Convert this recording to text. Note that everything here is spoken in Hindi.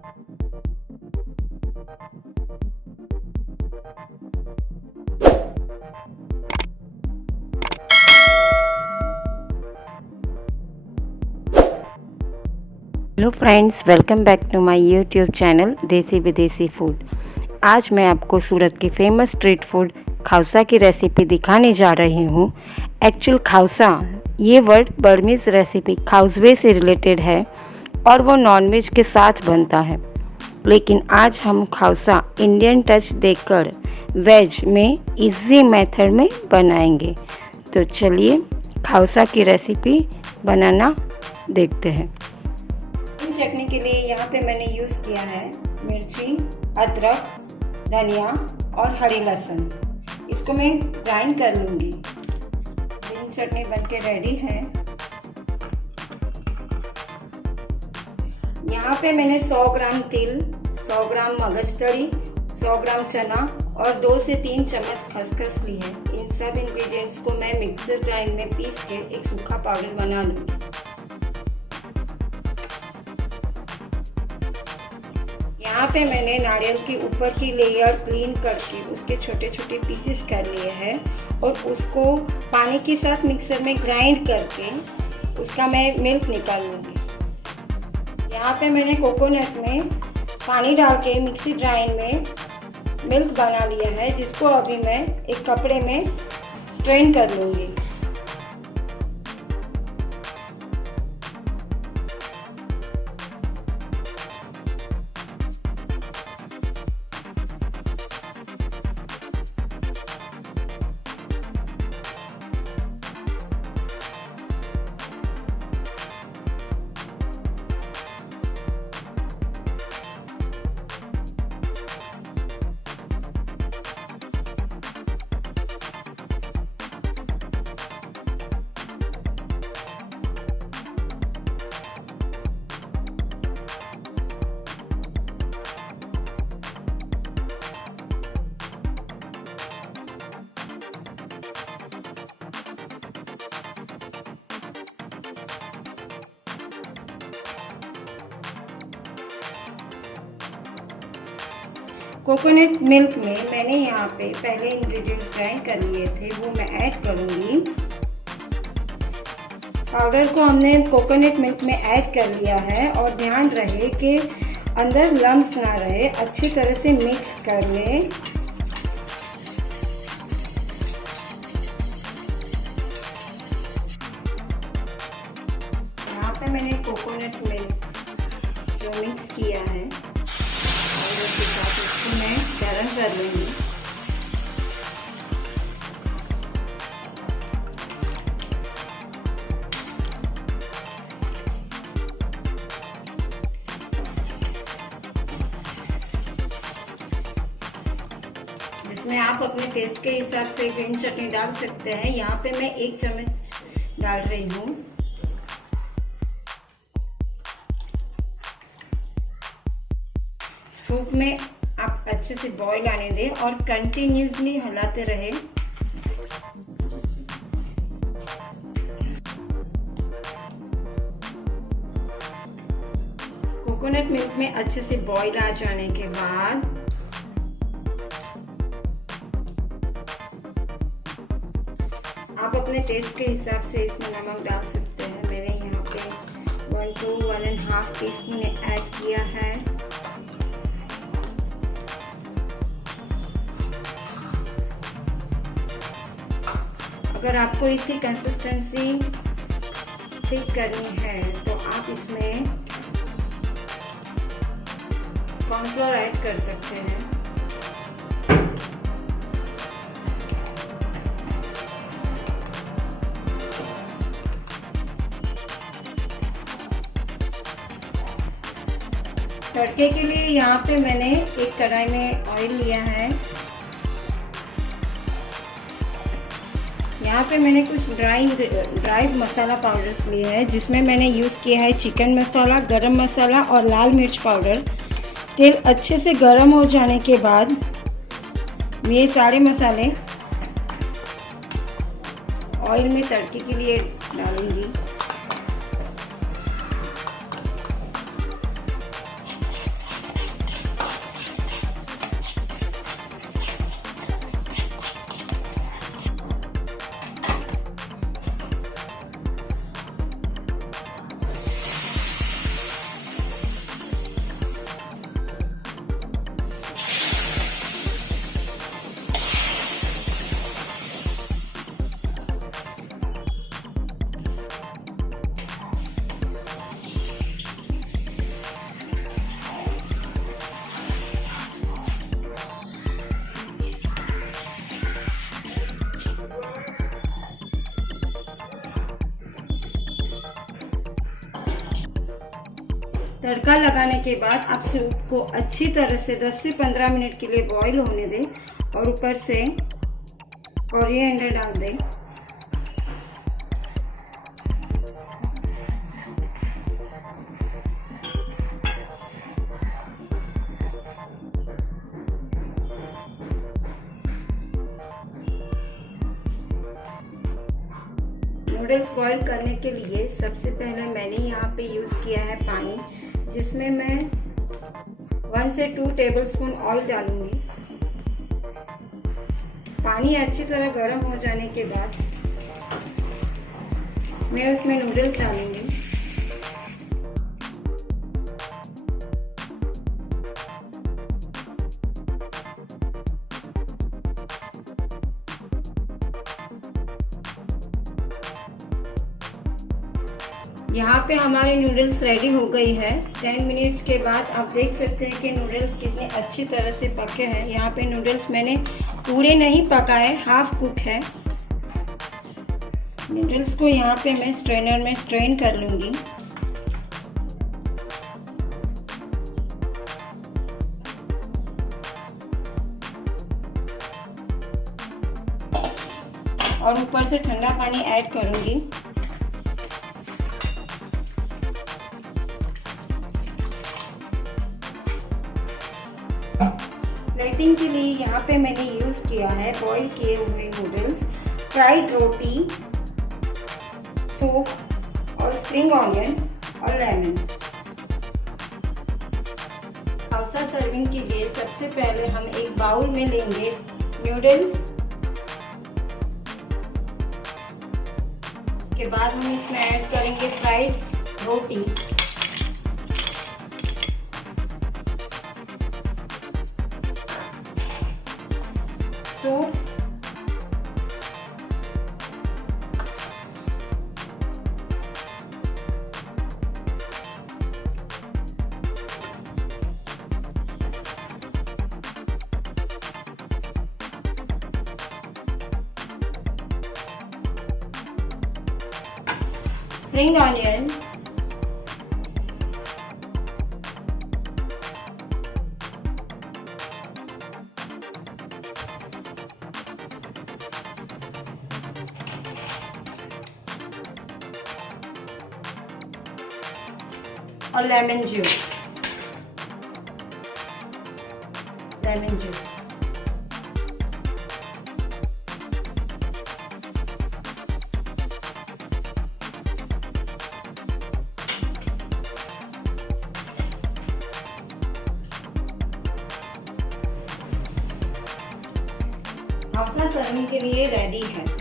Hello friends, welcome back to my YouTube channel Desi Videshi food. आज मैं आपको सूरत की फेमस स्ट्रीट फूड खाउसा की रेसिपी दिखाने जा रही हूँ। एक्चुअल खाउसा ये वर्ड बर्मीज़ रेसिपी खाउसवे से रिलेटेड है और वो नॉनवेज के साथ बनता है, लेकिन आज हम खाउसा इंडियन टच देकर वेज में इजी मेथड में बनाएंगे। तो चलिए खाउसा की रेसिपी बनाना देखते हैं। चटनी के लिए यहाँ पे मैंने यूज़ किया है मिर्ची, अदरक, धनिया और हरी लहसुन। इसको मैं ग्राइंड कर लूँगी। ग्रीन चटनी बनके रेडी है। यहाँ पे मैंने 100 ग्राम तिल, 100 ग्राम मगजतरी, 100 ग्राम चना और 2 से 3 चम्मच खसखस ली है। इन सब इंग्रेडिएंट्स को मैं मिक्सर ग्राइंड में पीस के एक सूखा पाउडर बना लूँगी। यहाँ पे मैंने नारियल के ऊपर की लेयर क्लीन करके उसके छोटे छोटे पीसेस कर लिए हैं और उसको पानी के साथ मिक्सर में ग्राइंड करके उसका मैं मिल्क निकाल लूँगी। यहाँ पे मैंने कोकोनट में पानी डाल के मिक्सी ग्राइंड में मिल्क बना लिया है, जिसको अभी मैं एक कपड़े में स्ट्रेन कर लूँगी। कोकोनट मिल्क में मैंने यहाँ पे पहले इंग्रेडिएंट्स ग्राइंड कर लिए थे, वो मैं ऐड करूँगी। पाउडर को हमने कोकोनट मिल्क में ऐड कर लिया है और ध्यान रहे कि अंदर लम्स ना रहे, अच्छी तरह से मिक्स कर लें। यहाँ पे मैंने कोकोनट मिल्क जो मिक्स किया है पाउडर के साथ, उसको मैं गरम कर लूँगी। जिसमें आप अपने टेस्ट के हिसाब से ग्रीन चटनी डाल सकते हैं। यहाँ पे मैं 1 चम्मच डाल रही हूँ। सूप में आप अच्छे से बॉईल आने दें और कंटिन्यूसली हिलाते रहे। कोकोनट मिल्क में अच्छे से बॉईल आ जाने के बाद आप अपने टेस्ट के हिसाब से इसमें नमक डाल सकते हैं। मैंने यहाँ पे 1 to 1.5 टीस्पून ऐड किया है। अगर आपको इसकी कंसिस्टेंसी थिक करनी है तो आप इसमें कॉर्नफ्लोर ऐड कर सकते हैं। तड़के के लिए यहाँ पे मैंने एक कढ़ाई में ऑयल लिया है। यहाँ पे मैंने कुछ ड्राई मसाला पाउडर्स लिए हैं, जिसमें मैंने यूज़ किया है चिकन मसाला, गरम मसाला और लाल मिर्च पाउडर। तेल अच्छे से गर्म हो जाने के बाद ये सारे मसाले ऑयल में तड़के के लिए डालूंगी। तड़का लगाने के बाद आप सूप को अच्छी तरह से 10 से 15 मिनट के लिए बॉईल होने दें और ऊपर से कोरिएंडर डाल दें। नूडल्स बॉईल करने के लिए सबसे पहले मैंने यहाँ पे यूज़ किया है पानी, जिसमें मैं 1 से 2 टेबलस्पून ऑयल डालूंगी। पानी अच्छी तरह गर्म हो जाने के बाद मैं उसमें नूडल्स डालूंगी। यहाँ पे हमारे नूडल्स रेडी हो गई है। 10 मिनट्स के बाद आप देख सकते हैं कि नूडल्स कितने अच्छी तरह से पके हैं। यहाँ पे नूडल्स मैंने पूरे नहीं पकाए, हाफ कुक है। नूडल्स को यहाँ पे मैं स्ट्रेनर में स्ट्रेन कर लूँगी। और ऊपर से ठंडा पानी ऐड करूँगी। प्लेटिंग के लिए यहाँ पे मैंने यूज़ किया है बॉईल किए हुए नूडल्स, फ्राइड रोटी, सूप और स्प्रिंग ऑनियन और लेमन। खाउसा सर्विंग के लिए सबसे पहले हम एक बाउल में लेंगे नूडल्स, के बाद हम इसमें ऐड करेंगे फ्राइड रोटी, सूप, स्प्रिंग ऑनियन, और लेमन जूस। खाउसा सर्विंग के लिए रेडी है।